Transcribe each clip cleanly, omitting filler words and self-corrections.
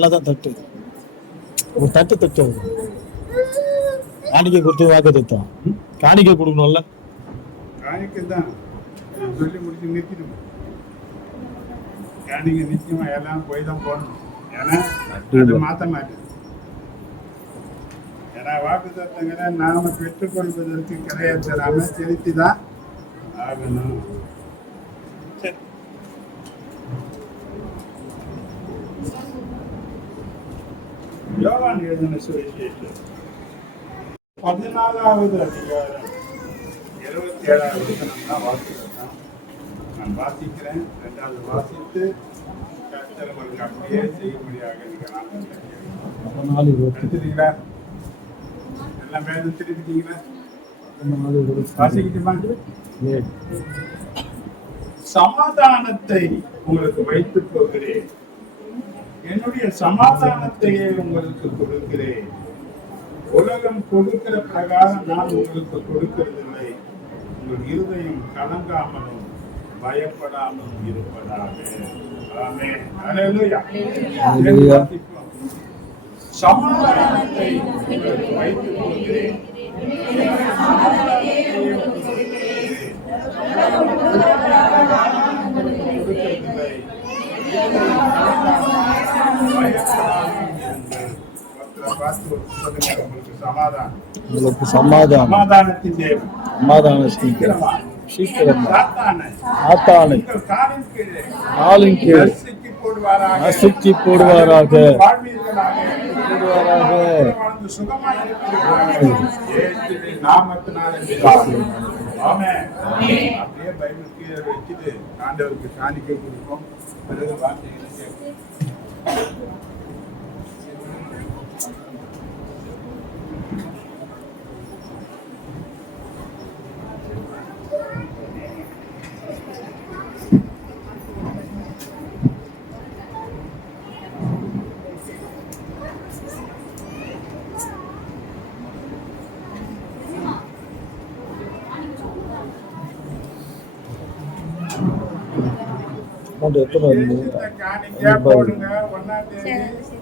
நல்லாதான் தட்டு ஒரு தட்டு தட்டு காணிக்கை கொடுத்து வாக்கு தத்துவம் காணிக்கை கொடுக்கணும்ல காணிக்கை தான் சொல்லி முடிச்சு நிற்கணும். காணிக்கை நிச்சயமா எல்லாம் போய் தான் போடணும். ஏன்னா அது மாற்ற மாட்டேன். ஏன்னா வாக்கு தத்துவங்களை நாம பெற்றுக்கொள்வதற்கு கரையேற்றாம செலுத்தி தான் ஆகணும். யோவான் எழுதின சுவிசேஷம் 14வது அதிகாரம் 27வது வசனம் தான் வாசிக்கிறேன். நான் வாசிக்கிறேன். 2வது வாசித்து கர்த்தர் உங்களுக்கு அப்படியே செய்யும்படியாக எடுத்துட்டீங்களா? எல்லாம் வேதம் திருப்பிட்டீங்களா? வாசிக்கிட்டுமா? சமாதானத்தை உங்களுக்கு வைத்து போகிறேன், என்னுடைய சமாதானத்தையே உங்களுக்கு கொடுக்கிறேன். உலகம் கொடுக்கிற பிரகாரம் நான் உங்களுக்கு கொடுக்கிறதில்லை. உங்கள் இருதயம் கலங்காமலும் பயப்படாமலும் இருப்பதாக. ஆமென். அல்லேலூயா. சமாதானத்தை உங்களுக்கு வைத்து போகிறேன், சமாதானத்தின் தேவன் காலின் கீழ் நசுக்கி போடுவாராக. அப்படியே பைபிள் கீழே வச்சுட்டு ஆண்டவருக்கு காணிக்கை கொடுப்போம். பிறகு வார்த்தைகளை கேட்போம். போடுங்க. 1ஆம் தேதி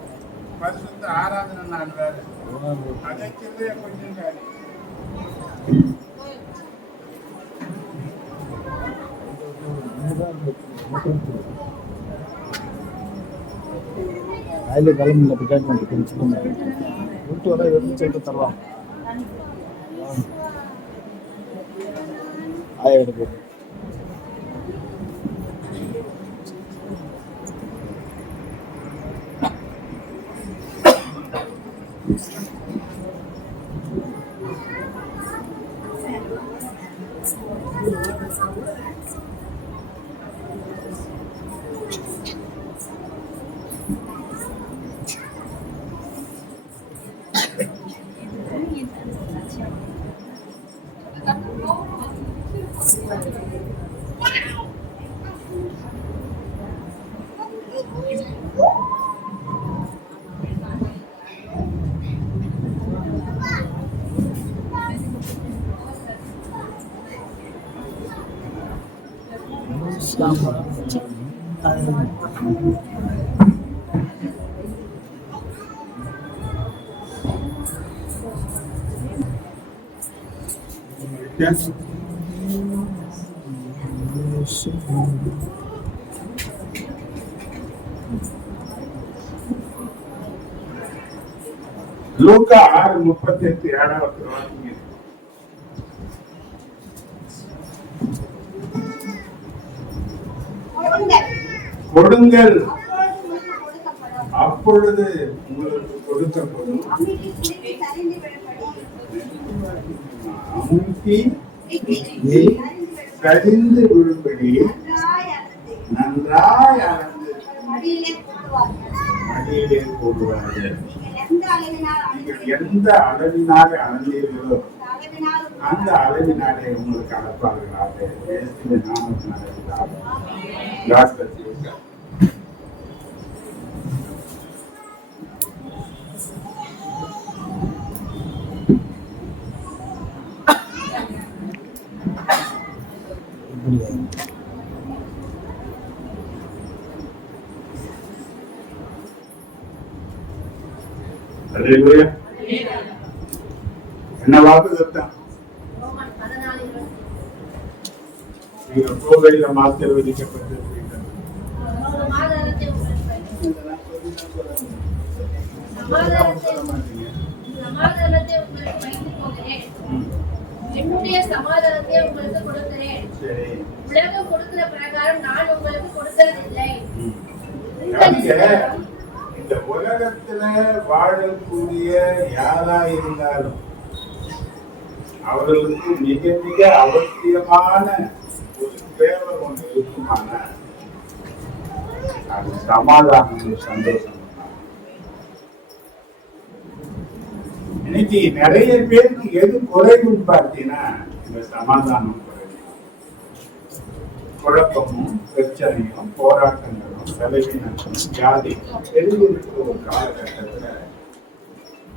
பரிசுத்த ஆராதனை நாள் வேற. அதற்கு கொஞ்சம் காலையில கிளம்பல கேட்க மாட்டேன். விட்டு வர எடுத்து சொல்லிட்டு தரலாம். எடுத்து Yes. லூக்கா 6:38 கொடுங்கள், அப்பொழுது உங்களுக்கு கொடுக்கப்படும். அமுக்கி சரிந்து விழும்படி நன்றாய் அளந்து மடியிலே போடுவார்கள். நீங்கள் எந்த அளவினால அளந்தீர்களோ அந்த அளவினாலே உங்களுக்கு அளப்பார்களாக. இயேசுவின் நாமத்தினாலே God bless you. Hallelujah. என்ன வாக்கு சத்தம்? நீங்கள் கோவையில் ஆசீர்வதிக்கப்பட்டிருக்கிறீர்கள். என்னுடைய சமாதானத்தை உங்களுக்கு கொடுக்கிறேன். உலகம் கொடுக்கிற பிரகாரம் நான் உங்களுக்கு கொடுக்கிறதில்லை. இந்த உலகத்துல வாழக்கூடிய யாரா இருந்தாலும் அவர்களுக்கு மிக மிக அவசியமான ஒரு தேவை ஒன்று இருக்குமான அது சமாதானம், சந்தோஷம். இன்னைக்கு நிறைய பேருக்கு எது குறைவுன்னு பார்த்தீங்கன்னா இந்த சமாதானம் குறைவு. குழப்பமும் பிரச்சனையும் போராட்டங்களும் செலவினங்களும் வியாதி பெருகி இருக்கிற ஒரு காலகட்டத்துல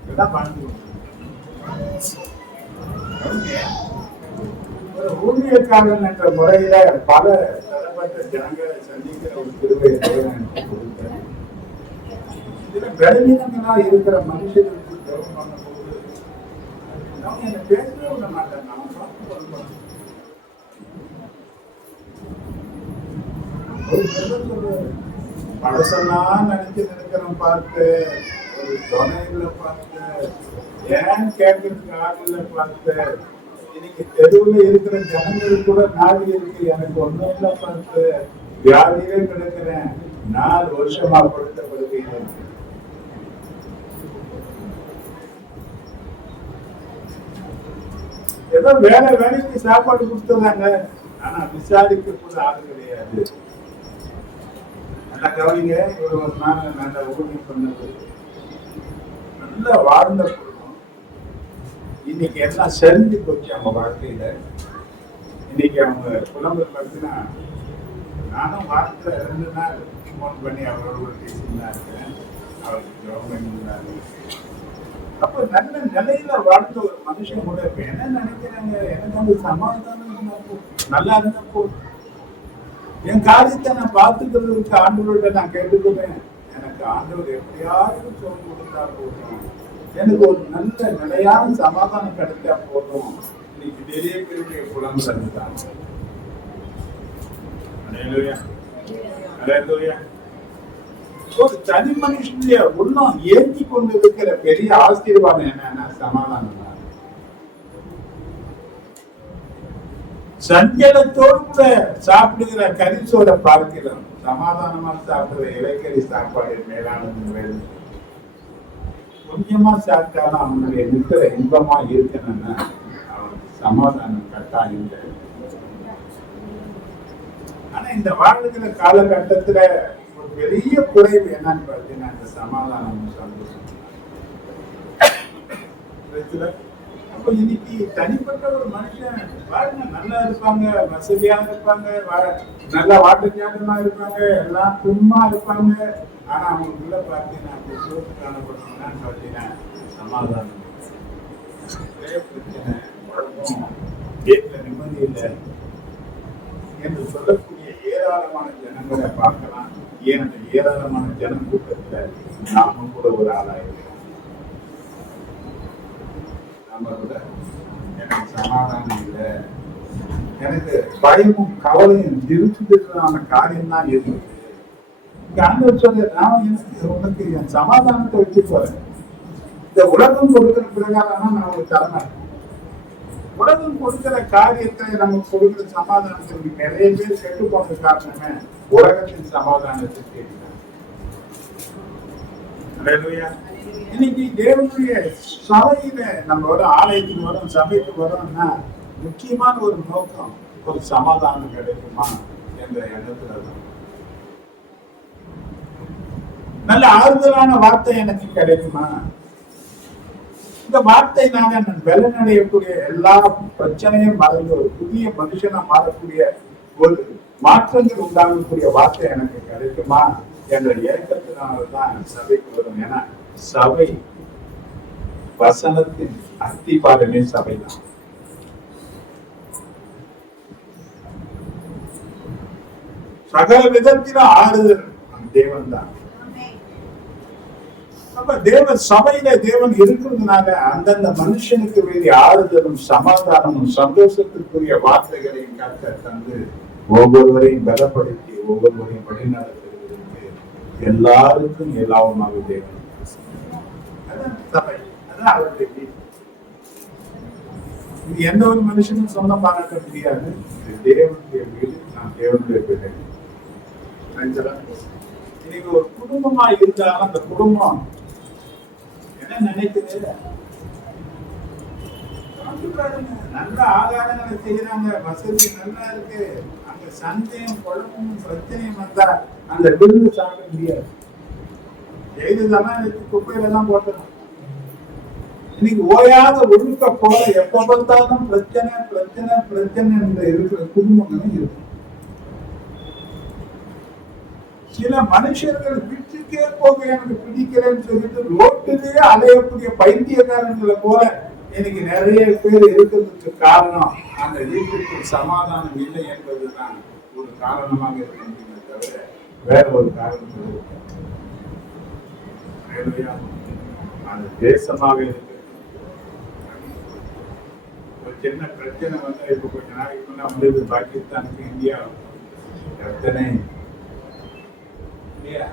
இதெல்லாம் வாழ்ந்து ஒரு ஊழியக்காரன் என்ற முறையில பல தரப்பட்ட ஜனங்களை சந்திக்கிற ஒரு திருவையை கொடுக்கிறேன். இதுல பலவீனங்களா இருக்கிற மனுஷர்களுக்கு ஜெபம் பண்ணும்போது அவங்க என்ன பேசவே விட மாட்டாங்க. அவங்க பார்த்து வருவாங்க. பழசெல்லாம் நினைச்சு நினைக்கிறோம் பார்த்து ஒரு துணையில பார்த்து ஏன் கேட்கறதுக்கு ஆளுல பார்த்து இன்னைக்கு தெருவில் இருக்கிற ஜனங்களுக்கு கூட நாடு இருக்கு. எனக்கு ஒன்றும் இல்லை பார்த்து வியாதியே கிடக்கிறேன். 4 வருஷமா படுத்தப்படுகிறேன். ஏதோ வேலைக்கு சாப்பாடு கொடுத்துறாங்க. ஆனா விசாரிக்க கூட ஆள் கிடையாது. நல்லா கவனிங்க. இவர் ஒரு நாள் நல்ல ஊழியம் பண்ணது, நல்லா வாழ்ந்த குடும்பம். இன்னைக்கு எல்லாம் செறிஞ்சு போச்சு அவங்க வாழ்க்கையில. இன்னைக்கு அவங்க புலம்பல் பார்த்தீங்கன்னா நானும் வாரத்துல 2 நாள் போன் பண்ணி அவரோட பேசினா இருக்கேன். அவருக்கு ஜோம் பண்ணிருந்தாரு. அப்ப நல்ல நிலையில வாழ்ந்த ஒரு மனுஷன் கூட இப்ப என்ன நினைக்கிறாங்க, எனக்கு அந்த சமாதானம் நல்லா இருந்த போது என் காரியத்தை நான் பார்த்துக்கிறதுக்கு ஆண்டவர்கிட்ட நான் கேட்டுக்குவேன். எனக்கு ஆண்டவர் எப்படியாவது சொல்லி கொடுத்தா போதும், எனக்கு ஒரு நல்ல நிலையான சமாதானம் கிடைச்சா போதும். இன்னைக்கு நிறைய பேருடைய புலம்பல் இருந்தாங்க. ஒரு தனி மனுஷனுடைய உள்ளம் ஏற்றி கொண்டு இருக்கிற பெரிய ஆசீர்வாதம் என்னன்னா சமாதானம் தான். சஞ்சலத்தோடு கூட சாப்பிடுகிற கரிசோட பார்க்கிறோம். சமாதானமா சாப்பிடுற இலைக்கறி சாப்பாடு மேலானது. கொஞ்சமா சாப்பிட்டாலும் அவனுடைய நித்திர இன்பமா இருக்கணும்னா அவனுக்கு சமாதானம் கட்டாயம் இல்லை. ஆனா இந்த வாழ்கிற காலகட்டத்துல ஒரு பெரிய குறைவு என்னன்னு பார்த்தீங்கன்னா இந்த சமாதானம், சந்தோஷம். அப்ப இன்னைக்கு தனிப்பட்ட ஒரு மனுஷன் பாருங்க, நல்லா இருப்பாங்க, வசதியா இருப்பாங்க, நல்லா வாட்டச்சாட்டமா இருப்பாங்க, எல்லாம் சும்மா இருப்பாங்க. ஆனா அவங்களுக்குள்ள பார்த்தீங்கன்னா சோத்து காணப்படுறான்னு பார்த்தீங்கன்னா சமாதானம், பிரச்சனை, வீட்டுல நிம்மதி இல்லை என்று சொல்லக்கூடிய ஏராளமான ஜனங்களை பார்க்கலாம். ஏன் அந்த ஏராளமான ஜன கூட்டத்துல நாமும் கூட ஒரு ஆளாயிருக்கோம். நம்ம கூட எனக்கு சமாதானம் இல்லை, எனக்கு பயமும் கவலையும் திருச்சுதான காரியம் தான் இருக்குது. இங்க ஆண்டவர் சொல்ற நான் எனக்கு உனக்கு என் சமாதானத்தை வச்சு போறேன். இந்த உலகம் கொடுக்கிற பிரகாரம் நான் உங்களுக்கு தரமாட்டேன். உலகம் கொடுக்கிற காரியத்தை நமக்கு கொடுக்கிற சமாதானத்துக்கு நிறைய பேர் கெட்டு போன காரணமே உலகத்தின் சமாதானத்துக்கு. இன்னைக்கு தேவனுடைய சபையில நம்ம வரும், ஆலயத்துக்கு வரும், சபைக்கு வரோம்னா முக்கியமான ஒரு நோக்கம் ஒரு சமாதானம் கிடைக்குமா என்ற எண்ணத்துல தான். நல்ல ஆறுதலான வார்த்தை எனக்கு கிடைக்குமா? இந்த வார்த்தைனால நான் பலனடையக்கூடிய எல்லா பிரச்சனையும் மறந்து ஒரு புதிய மனுஷனா மாறக்கூடிய ஒரு மாற்றங்கள் உண்டாகக்கூடிய வார்த்தை எனக்கு கிடைக்குமா என்ற இயக்கத்தினால்தான் சபைக்கு வரும். ஏன்னா சபை வசனத்தின் அஸ்திபாரமே சபைதான். சகல விதத்திலும் ஆறுதல் தேவன் தான். அப்ப தேவன் சபையில தேவன் இருக்கிறதுனால அந்தந்த மனுஷனுக்கு வேண்டிய ஆறுதலும் சமாதானமும் சந்தோஷத்துக்குரிய வார்த்தைகளையும் கர்த்தர் தந்து ஒவ்வொருவரையும் பலப்படுத்தி ஒவ்வொருவரையும் வழிநடத்துவதற்கு எல்லாருக்கும் எல்லாவுமாக தேவன். அதான் சபை, அதான் அவருடைய வீடு. இது எந்த ஒரு மனுஷனும் சொந்தம் பார்க்க முடியாது. இது தேவனுடைய வீடு, நான் தேவனுடைய பிள்ளை. இன்னைக்கு ஒரு குடும்பமா இருந்தாலும் அந்த குடும்பம் என்ன நினைக்குது? நல்ல ஆகாரங்களை செய்யறாங்க, வசதி நல்லா இருக்கு, அங்க சந்தையும் குழம்பும் பிரச்சனையும் வந்தா அந்த விருந்து சாப்பிட முடியாது. செய்ததெல்லாம் குப்பையில தான் போட்டணும். இன்னைக்கு ஓயாத ஒழுக்க போல எப்ப பார்த்தாலும் பிரச்சனை பிரச்சனை பிரச்சனை என்று இருக்கிற குடும்பங்களும் இருக்கு. சில மனுஷர்கள் வீட்டுக்கே போக எனக்கு பிடிக்கிறேன்னு சொல்லிட்டு ரோட்டிலேயே அலையக்கூடிய பைத்தியக்காரங்களை போல எனக்கு நிறைய பேர் இருக்கிறதுக்கு காரணம் அந்த வீட்டுக்கு சமாதானம் இல்லை என்பதுதான் ஒரு காரணமாக இருக்க முடியுமே தவிர வேற ஒரு காரணம் இருக்கு. அது தேசமாக இருக்கு. ஒரு சின்ன பிரச்சனை வந்து இப்ப கொஞ்ச நாளைக்கு முன்னாடி வந்தது பாகிஸ்தானுக்கு இந்தியா பிரச்சனை.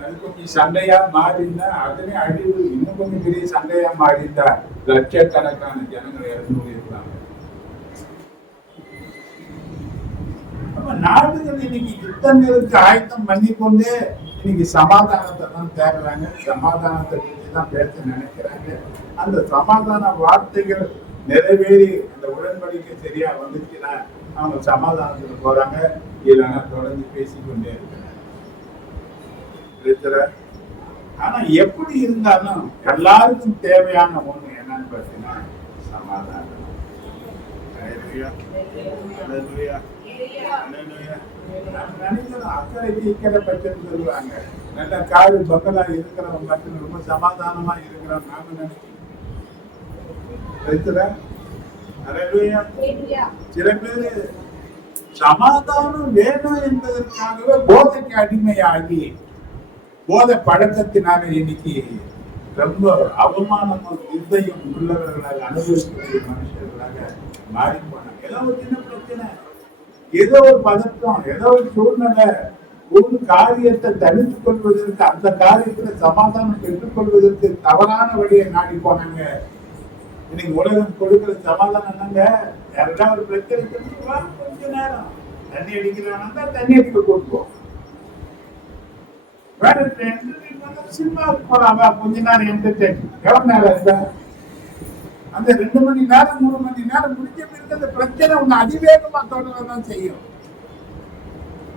அது கொஞ்சம் சண்டையா மாறிந்தா அதனே அழிவு இன்னும் கொஞ்சம் பெரிய சண்டையா மாறிந்தா லட்சக்கணக்கான ஜனங்கள் இறந்து இருக்காங்க. நாடுகள் இன்னைக்கு யுத்தங்களுக்கு ஆயத்தம் பண்ணி கொண்டு இன்னைக்கு சமாதானத்தை தான் தேடுறாங்க, சமாதானத்தை பற்றி தான் பேச நினைக்கிறாங்க. அந்த சமாதான வார்த்தைகள் நிறைவேறி அந்த உடன்படிக்கை சரியா வந்துச்சுன்னா அவங்க சமாதானத்துக்கு போறாங்க, இல்லைன்னா தொடர்ந்து பேசிக்கொண்டே இருக்கிறாங்க. ஆனா எப்படி இருந்தாலும் எல்லாருக்கும் தேவையான ஒண்ணு என்னன்னு பார்த்தீங்கன்னா சமாதானம். நினைக்கிறோம் அக்கறைக்கு இக்கரை பச்சைன்னு சொல்லுவாங்க. நல்ல காடு பக்கலா இருக்கிறவங்க மட்டும் ரொம்ப சமாதானமா இருக்கிறோம் நாம நினைக்கிறோம். சில பேரு சமாதானம் வேணும் என்பதற்காகவே போதைக்கு அடிமையாகி போதை பழக்கத்தினால இன்னைக்கு ரொம்ப அவமானமும் வித்தையும் உள்ளவர்களாக அனுபவிக்கக்கூடிய மனுஷர்களாக மாறி போனாங்க. ஏதோ ஒரு சின்ன பிரச்சனை, ஏதோ ஒரு பதற்றம், ஏதோ ஒரு சூழ்நிலை, ஒரு காரியத்தை தடுத்துக் கொள்வதற்கு அந்த காரியத்துல சமாதானம் பெற்றுக் கொள்வதற்கு தவறான வழியை நாடி போனாங்க. இன்னைக்கு உலகம் கொடுக்கிற சமாதானம் என்னங்க? யாருக்கா ஒரு பிரச்சனை கொஞ்ச நேரம் தண்ணி அடிக்கிறானா தண்ணி அடிக்க கொடுப்போம். சினிமா போறாங்க கொஞ்ச நேரம் என்டர்டெயின், எவ்வளவு நேரம் இருக்க அந்த 2 மணி நேரம் 3 மணி நேரம் முடிஞ்ச பிறகு அந்த பிரச்சனை உங்க அதிவேகமா தொடரதான் செய்யும்.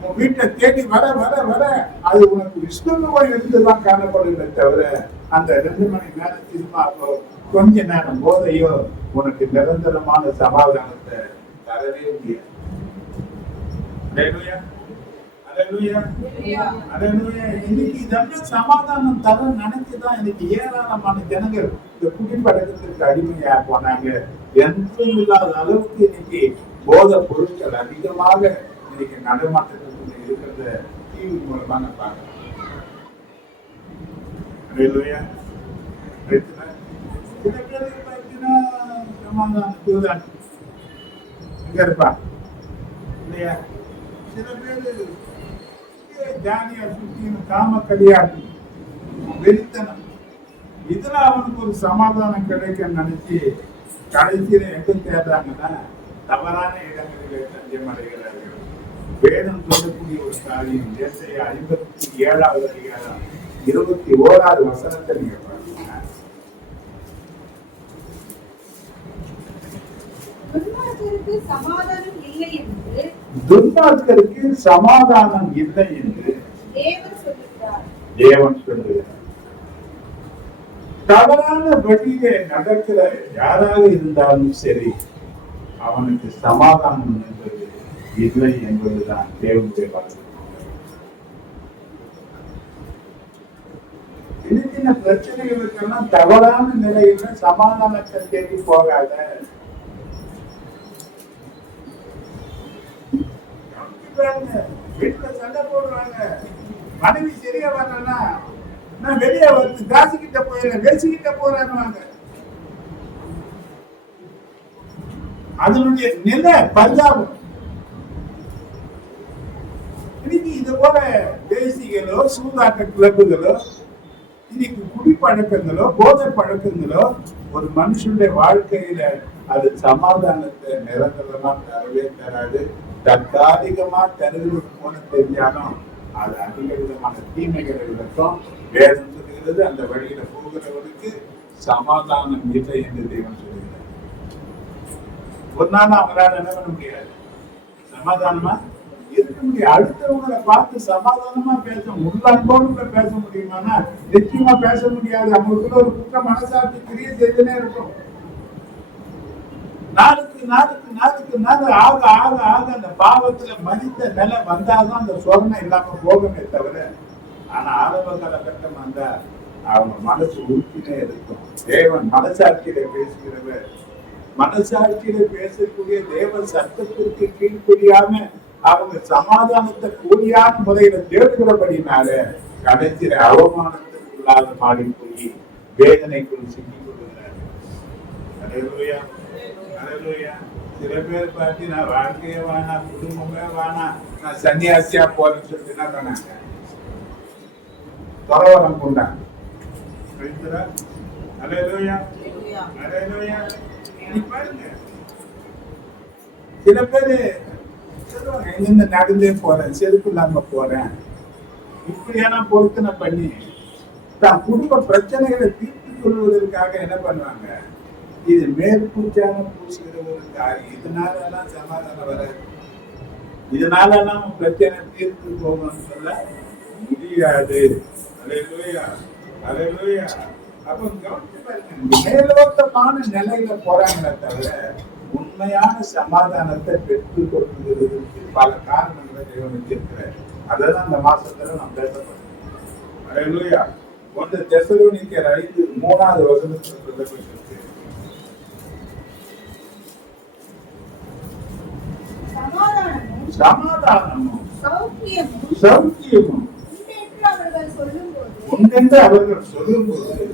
உன் வீட்டை தேடி வர வர வர அது உனக்கு விஷ்ணுவாய் இருந்துதான் காணப்படுகிறத தவிர அந்த 2 மணி நேரம் சினிமா கொஞ்ச நேரம் போதையோ உனக்கு நிரந்தரமான சமாதானத்தை தரவே முடியாது. இன்னைக்கு இதெல்லாம் சமாதானம் தர நினைச்சுதான் இன்னைக்கு ஏராளமான ஜனங்கள் இந்த குடிப்பழக்கத்திற்கு அடிமையா போனாங்க. என்றும் இல்லாத அளவுக்கு இன்னைக்கு போதை பொருட்கள் அதிகமாக இன்னைக்கு நடமாட்டத்துக்கு இருக்கிறத டிவி மூலமா நான் பார்க்கிறேன். சில பேருக்கு பார்த்தீங்கன்னா சமாதானம் இங்க இருப்பா இல்லையா? சில பேரு ஜாலியா சுத்தி காம கலியாட்டி வெறித்தனம், இதுல அவனுக்கு ஒரு சமாதானம் கிடைக்க நினைச்சு கடைசியில எங்க தேடுறாங்கன்னா தவறான இடங்களிலே தஞ்சம் அடைகிறார்கள். வேதம் சொல்லக்கூடிய ஒரு காரியம் ஏசாயா 57வது அதிகாரம் 21வது வசனத்தை நீங்க பாத்தீங்கன்னா, துன்மார்க்கருக்கு சமாதானம் இல்லை என்று தேவன் சொல்லுகிறார். தவறான வழியிலே நடக்கிற யாராக இருந்தாலும் சரி, அவனுக்கு சமாதானம் என்பது இல்லை என்பதுதான் தேவனுடைய வார்த்தை. சின்ன சின்ன பிரச்சனைகளுக்கெல்லாம் தவறான நிலையில சமாதானத்தை தேடி போகாத. வீட்டுல சண்டை போடுவாங்க, மனைவி சரியா வரலன்னா நான் வெளியே வந்து தாசிக்கிட்ட போயிடுறேன், பேசிக்கிட்ட போறேன்னு. அதனுடைய நிலை பரிதாபம். இன்னைக்கு இது போல பேசிகளோ, சூதாட்ட கிளப்புகளோ, இன்னைக்கு குடிப்பழக்கங்களோ, போதை பழக்கங்களோ ஒரு மனுஷனுடைய வாழ்க்கையில அது சமாதானத்தை நிரந்தரமா தரவே தராது. தற்காலிகமா தருவதற்கு போன தெரிஞ்சாலும் அது அதிக விதமான தீமைகளை விளக்கம். வேதம் சொல்கிறது, அந்த வழியில போகிறவனுக்கு சமாதானம் இல்லை என்று தெய்வம் சொல்கிறார். ஒரு நாள் அவங்களால என்ன பண்ண முடியாது, சமாதானமா இருக்க முடியாது. அடுத்தவங்களை பார்த்து சமாதானமா பேச உள்ளன்போடு பேச முடியுமானா நிச்சயமா பேச முடியாது. அவங்களுக்குள்ள ஒரு குற்ற மனசாட்சி கிரியை செய்துனே இருக்கும். நாளுக்கு நாளுக்கு நாளுக்கு நாள் ஆக ஆக ஆக அந்த பாவத்துல மனித நிலை வந்தாதான் அந்த சோதனை இல்லாம போகமே தவிர, ஆனா ஆரம்ப காலகட்டம் வந்தா அவங்க மனசு உறுப்பினே இருக்கும். தேவன் மனசாட்சியில பேசுகிறவர், மனசாட்சியில பேசக்கூடிய தேவ சத்தத்திற்கு கீழ்ப்படியாம அவங்க சமாதானத்தை கூடியான முறையில தேடுகிறபடினால கடைசியில அவமானத்திற்குள்ளாக மாறி போய் வேதனைக்குள் சிக்கிக் கொள்கிறார்கள். சில பேர் பார்த்து நான் வாழ்க்கையே வேணாம், குடும்பமே வேணாம், நான் சன்னியாசியா போறேன்னு சொல்லிட்டு என்ன பண்ணாங்க, துறவரம் கொண்டாங்க. பாருங்க, சில பேரு எங்க நடந்தே போறேன், செருப்பு இல்லாம போறேன், இப்படியான பொருத்தனை பண்ணி தான் குடும்ப பிரச்சனைகளை தீர்த்து கொள்வதற்காக என்ன பண்ணுவாங்க, இது மேற்பூச்சான பூசுகிற ஒரு காரியம். இதனால எல்லாம் சமாதானம் வராது, இதனால எல்லாம் பிரச்சனை தீர்த்து போகணும்னு சொல்ல முடியாது. அப்ப கவனிச்சு பாருங்க, மேலோட்டமான நிலையில போறாங்களே தவிர உண்மையான சமாதானத்தை பெற்றுக் கொள்வதற்கு பல காரணங்களை தேவனுக்கு இருக்கிறார். அதான் அந்த மாசத்துல நாம் பேசப்படுறோம். 1 தெசலோனிக்கர் 5:3 வசனத்தில் சொல்லப்பட்டிருக்கு, சமாதானமும் சௌக்கியமும் உண்டென்று அவர்கள் சொல்லும்போது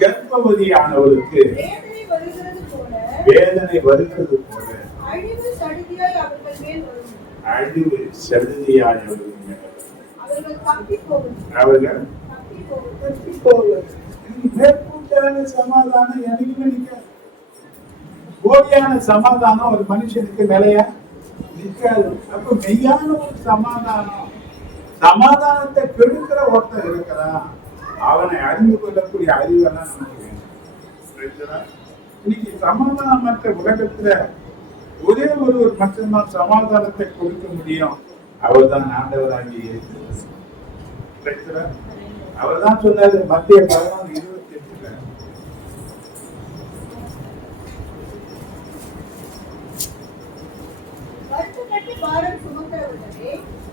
கர்ப்பவதியானவருக்கு வேதனை வருகிறது போல அழிவு சடுதியாய் அவர்கள் தப்பி போவார்கள். சமாதானம் எனக்கு நிற்காது, போலியான சமாதானம் ஒரு மனுஷனுக்கு நிலையா நிற்காது. அப்ப மெய்யான ஒரு சமாதானம், சமாதானத்தை கெடுக்கிற ஒருத்தர் இருக்கிறான், அவனை அறிந்து கொள்ளக்கூடிய அறிவெல்லாம் நமக்கு வேணும். இன்னைக்கு சமாதானமற்ற உலகத்துல ஒரே ஒரு மட்டும்தான் சமாதானத்தை கொடுக்க முடியும், அவர்தான் ஆண்டவராகிய இயேசு. அவர் தான் சொன்னாரு மத்திய 11:28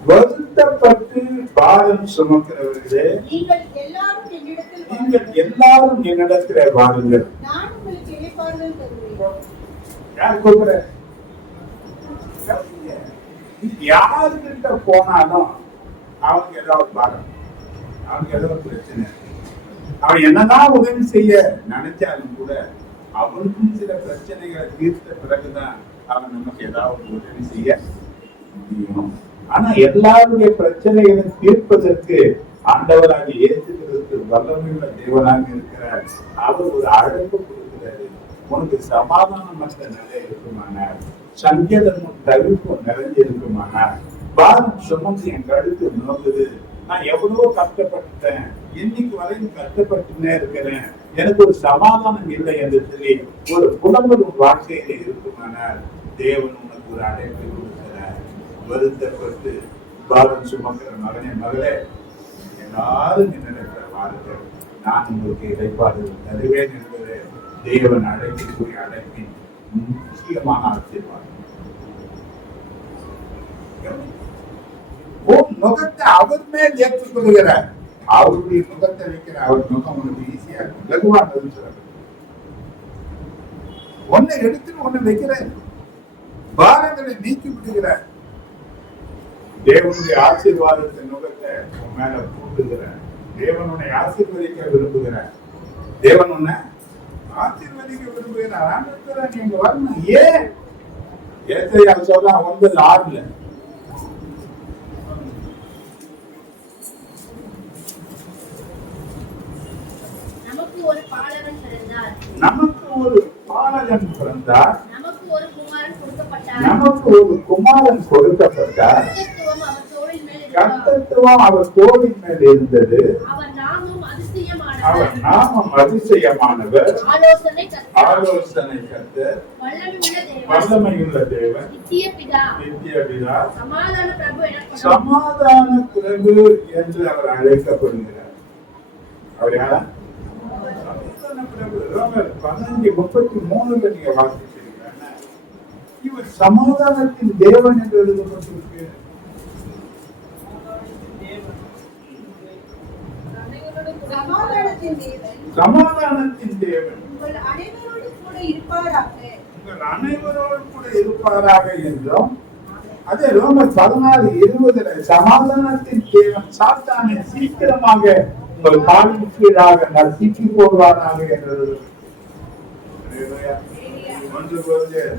வருத்தப்பட்டு பாரம் சுமக்கிறவர்களே, நீங்கள் எல்லாரும் என்னிடத்தில் வாருங்கள், யார் கூப்பிட, யாருக்கிட்ட போனாலும் அவனுக்கு ஏதாவது பாரம், அவனுக்கு ஏதாவது பிரச்சனை, அவன் என்னதான் உதவி செய்ய நினைச்சாலும் கூட அவனுக்கும் சில பிரச்சனைகளை தீர்த்த பிறகுதான் அவன் நமக்கு ஏதாவது உதவி செய்ய முடியும். ஆனா எல்லாருடைய பிரச்சனைகளை தீர்ப்பதற்கு ஆண்டவராக இயேசுகிறதுக்கு வல்லமையுள்ள தேவனாக இருக்கிறார். அவர் ஒரு அழைப்பு கொடுக்கிறாரு, உனக்கு சமாதானமற்ற நிலை இருக்குமானார், சங்கீதமும் தவிர்ப்பும் நிறைஞ்சு இருக்குமானார், பாரம் சுமந்து என் கழுத்து நோக்குது, நான் எவ்வளவோ கஷ்டப்பட்டுட்டேன், இன்னைக்கு வரையும் கஷ்டப்பட்டுனே இருக்கிறேன், எனக்கு ஒரு சமாதானம் இல்லை என்று சொல்லி ஒரு புலம்பல் வாழ்க்கையில இருக்குமானார், தேவன் உனக்கு ஒரு அழைப்பை கொடுக்கிறார். வருத்தப்பட்டு பாரம் சுமக்கிற மகனே மகளே, எல்லாரும் நினைக்கிற வாருங்கள், நான் உங்களுக்கு இடைப்பாடுகள் தருவேன் என்பது தேவன் அழைக்கக்கூடிய அழைப்பின் முக்கியமான ஆசீர்வாதம். உன் முகத்தை அவர் மேல் ஏற்றுக்கொள்கிறார். அவருடைய முகத்தை வைக்கிற அவர் முகம் உனக்கு ஈஸியா இருக்கும், லகுவான சொல்றாரு. ஒன்னை எடுத்துட்டு ஒண்ணு வைக்கிறார், பாரங்களை நீக்கி விடுகிறார். தேவனுடைய ஆசீர்வாதத்தின் முகத்தை உன் மேல போட்டுகிறார். தேவன் உன்னை ஆசீர்வதிக்க விரும்புகிறார். தேவன் உன்னை ஆசீர்வதிக்க விரும்புகிறார். நீங்க வரணும். ஏன் ஏசையா சொல்றா 9:6 நமக்கு ஒரு பாலகன் பிறந்தார், நமக்கு ஒரு பாலகன் பிறந்தார், நமக்கு ஒரு குமாரன் கொடுக்கப்பட்டார், நமக்கு ஒரு குமாரன் கொடுக்கப்பட்டார், கர்த்தத்துவம் அவர் தோளின் மேல் கர்த்தத்துவம் அவர் தோளின் மேல் இருந்தது, இருந்தது, அவர் நாமம் அவர் அதிசயமானவர், நாமம் அதிசயமானவர், ஆலோசனை கர்த்தர், ஆலோசனை கர்த்தர், வல்லமையுள்ள தேவன், வல்லமையுள்ள தேவன், நித்திய பிதா, நித்திய பிதா, சமாதான பிரபு எனப்படும் சமாதான பிரபு என்று அவர் அழைக்கப்படுகிறார். அவர் யாரா? சமாதான பிரபு. ரோமர் 15:33 நீங்க வாசிச்சிருக்கீங்க. இவர் சமாதானத்தின் தேவன் என்று எழுதப்பட்டிருக்கு. சமாதானத்தின் தேவன் சமாதானத்தின் தேவன் உங்கள் அனைவரோடு கூட இருப்பாராக. உங்கள் அனைவரோடு கூட இருப்பாராக என்றும், அதே ரோமர் 16:20 சமாதானத்தின் தேவன் சாத்தானை சீக்கிரமாக உங்கள் காலின் கீழாக நசுக்கி போடுவாராக என்றது. 1 கொரிந்தியர்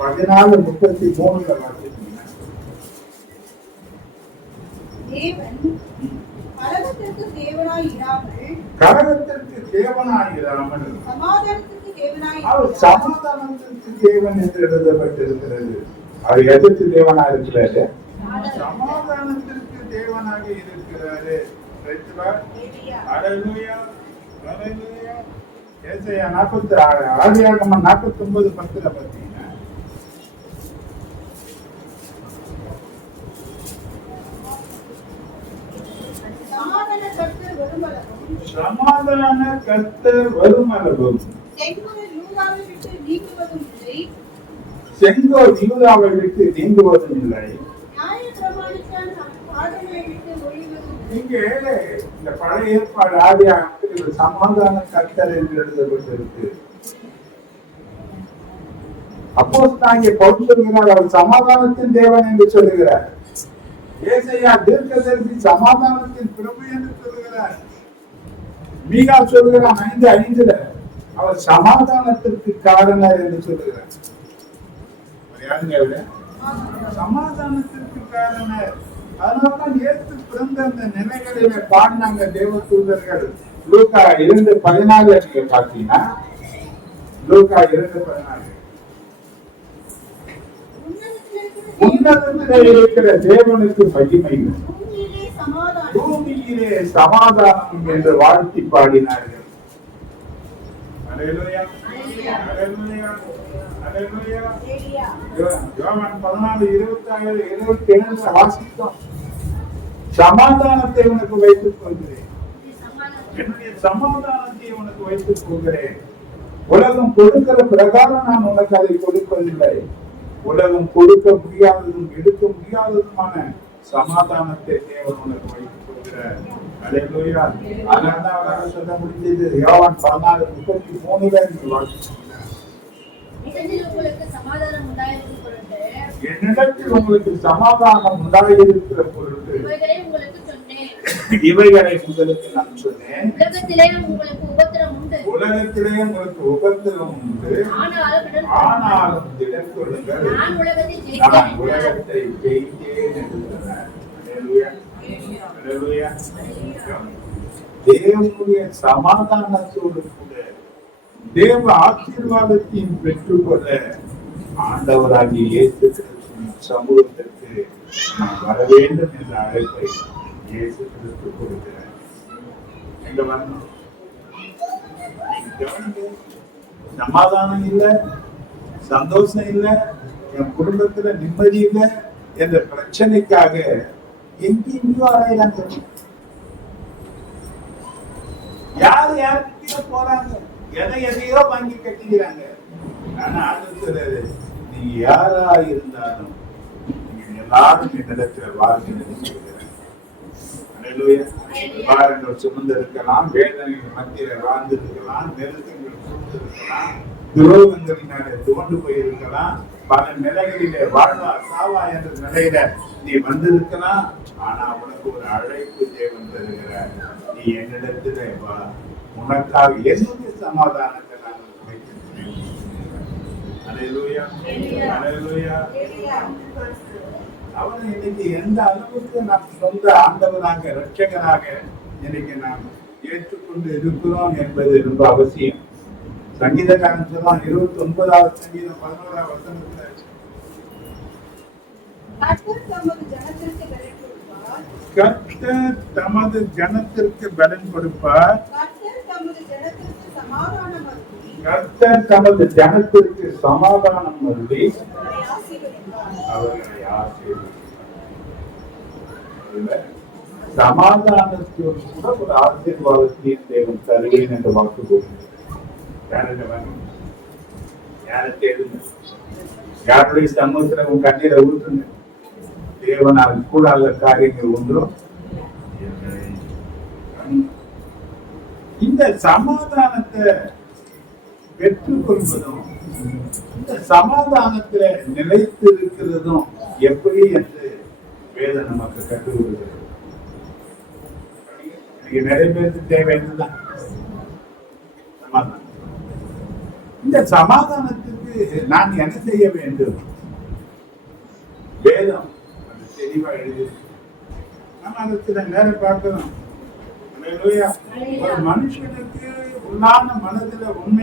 14:33 வாசிக்கிறீங்க. தேவன் கலகத்திற்கு தேவனாய் இராமல் கலகத்திற்கு தேவனாயிராமல் சமாதானத்திற்கு தேவனாய் அவர் இருக்கிறார். சமாதானத்திற்கு தேவன் என்று எழுதப்பட்டிருக்கிறது. அவர் எதற்கு தேவனா இருக்கிறாரு? சமாதானத்திற்கு தேவனாக இருக்கிறாரு. ஹல்லேலூயா, ஹல்லேலூயா. ஏசாயா 49:10 பார்த்தீங்கன்னா, சமாதான கர்த்தர் வருமளவும் சமாதான கர்த்தர் வருமளவும் செங்கோல் யூதாவை விட்டு நீங்குவதும் இல்லை, செங்கோல் யூதாவை விட்டு நீங்குவதும் இல்லை. நியாயப்பிரமாணத்தின் பாடங்களை விட்டு ஒழிவதும் இல்லை. இங்கே இந்த பழைய ஏற்பாடு ஆதியாகமத்தில் சமாதான கர்த்தர் என்று எழுதப்பட்டிருக்கு. அப்போஸ்தலனாகிய பவுல் சொல்கிறார், அவர் சமாதானத்தின் தேவன் என்று சொல்லுகிறார். ஏசாயா தீர்க்கதரிசி சமாதானத்தின் பிரபு என்று சொல்லுகிறார். மீகா சொல்லுகிறான் 5:5 அவர் சமாதானத்திற்கு காரணர் என்று சொல்லுகிறார். யாருங்க அவரு? சமாதானத்திற்கு காரணர். அதனால்தான் இயேசு பிறந்த அந்த நிலைகளில பாடினாங்க தேவ தூதர்கள். லூக்கா 2:14 நீங்க பாத்தீங்கன்னா, லூக்கா 2:14 உன்னதத்திலே இருக்கிற தேவனுக்கு மகிமை, பூமியிலே சமாதானம், பூமியிலே சமாதானம் என்று வாழ்த்தி பாடினார்கள். ஹல்லேலூயா, ஹல்லேலூயா, ஹல்லேலூயா. ஏலியா யோவான் 14:26-27 வாசித்தோம். சமாதானத்தை உனக்கு வைத்துக் கொள்கிறேன், என்னுடைய சமாதானத்தை உனக்கு வைத்துக் கொள்கிறேன். உலகம் கொடுக்கிற பிரகாரம் நான் உனக்கு அதை கொடுப்பதில்லை. உலகம் கொடுக்க முடியாததும் எடுக்க முடியாததுமான சமாதானத்தை தேவன் உனக்கு வைத்துக் கொள்கிறார். ஹல்லேலூயா. அதனால்தான் அவரால் சொல்ல முடிஞ்சது. யோவான் 14:33 நீங்க வாசிச்சீங்க. என்னிடத்தில் உங்களுக்கு சமாதானம் உண்டாயிருக்கும் பொருட்டு என்னிடத்தில் உங்களுக்கு சமாதானம் உண்டாயிருக்கிற பொருட்டு இவைகளை உங்களுக்கு சொன்னேன். இவைகளை உங்களுக்கு நான் சொன்னேன். உலகத்திலே உங்களுக்கு உபத்திரம் உண்டு, உலகத்திலே உங்களுக்கு உபத்திரம் உண்டு, ஆனாலும் திடன் கொள்ளுங்கள், நான் உலகத்தை நான் ஜெயித்தேன். உலகத்தை ஜெயித்தேன் என்று சொன்னார். ஹல்லேலூயா, ஹல்லேலூயா. தேவனுடைய சமாதானத்தோடு கூட தேவ ஆசீர்வாதத்தையும் பெற்றுக்கொள்ள ஆண்டவராகிய இயேசு கிறிஸ்துவின் சமூகத்திற்கு நாம் வர வேண்டும் என்ற அழைப்பை இயேசு கிறிஸ்து கொடுக்கிறார். எங்க வரணும்? சமாதானம் இல்ல, சந்தோஷம் இல்ல, என் குடும்பத்துல நிம்மதி இல்ல என்ற பிரச்சனைக்காக எங்கேயோ அலையலாங்க. யார்கிட்டயோ போறாங்க, எதையோ வாங்கி கட்டிக்கிறாங்க. ஆனா அது சொல்றாரு, நீ யாரா இருந்தாலும் நீங்க எல்லாரும் என்னிடத்துல வாழ்க்கையில் சொல்கிறேன். பாரங்கள் சுமந்து இருக்கலாம், வேதனைகள் மத்தியில வாழ்ந்து இருக்கலாம், நெருக்கங்கள் சூழ்ந்து இருக்கலாம், துரோகங்களினாலே துவண்டு போயிருக்கலாம், பல நிலைகளிலே வாழ்வா சாவா என்ற நிலையில நீ வந்திருக்கலாம். ஆனா உனக்கு ஒரு அழைப்பு தேவன் தருகிறார். நீ என்னிடத்திலே வா, உனக்காக என்னுடைய சமாதானத்தை நான் வைத்திருக்கிறேன். அல்லேலூயா, அல்லேலூயா. அவனை இன்னைக்கு எந்த அளவுக்கு நாம் சொந்த ஆண்டவராக இரட்சகராக இன்னைக்கு நாம் ஏற்றுக்கொண்டு இருக்கிறோம் என்பது ரொம்ப அவசியம். சங்கீதக்காரன் சொல்றான் 29வது சங்கீதம் 11வது வசனத்துல, கர்த்தர் தமது ஜனத்திற்கு பலன் கொடுப்பார், கர்த்தர் தமது ஜனத்திற்கு சமாதானம் அருளி அவர்களை ஆசீர்வதிப்பார். சமாதானத்தோடு கூட ஒரு ஆசீர்வாதத்தையும் தேவன் தருவேன் என்ற வாக்கு போகிறது. யாரை தேடுங்க, யாருடைய சமூகத்துல உன் கண்ணீரை ஊற்றுங்க. தேவனால் கூடாத காரியங்கள் ஒன்றும். இந்த சமாதானத்தை பெற்றுக்கொள்வதும் இந்த சமாதானத்துல நிலைத்து இருக்கிறதும் எப்படி என்று வேதம் நமக்கு கற்றுக்கொள்கிறது. நிறைய பேருக்கு தேவை என்னதான் சமாதானம். இந்த சமாதானத்துக்கு நான் என்ன செய்ய வேண்டும்? வேதம் அது தெளிவா எழுதி நம்ம அதை சில நேரம் பார்க்கிறோம். ஒரு மனுஷனுக்கு உள்ளான மனதுல உண்மை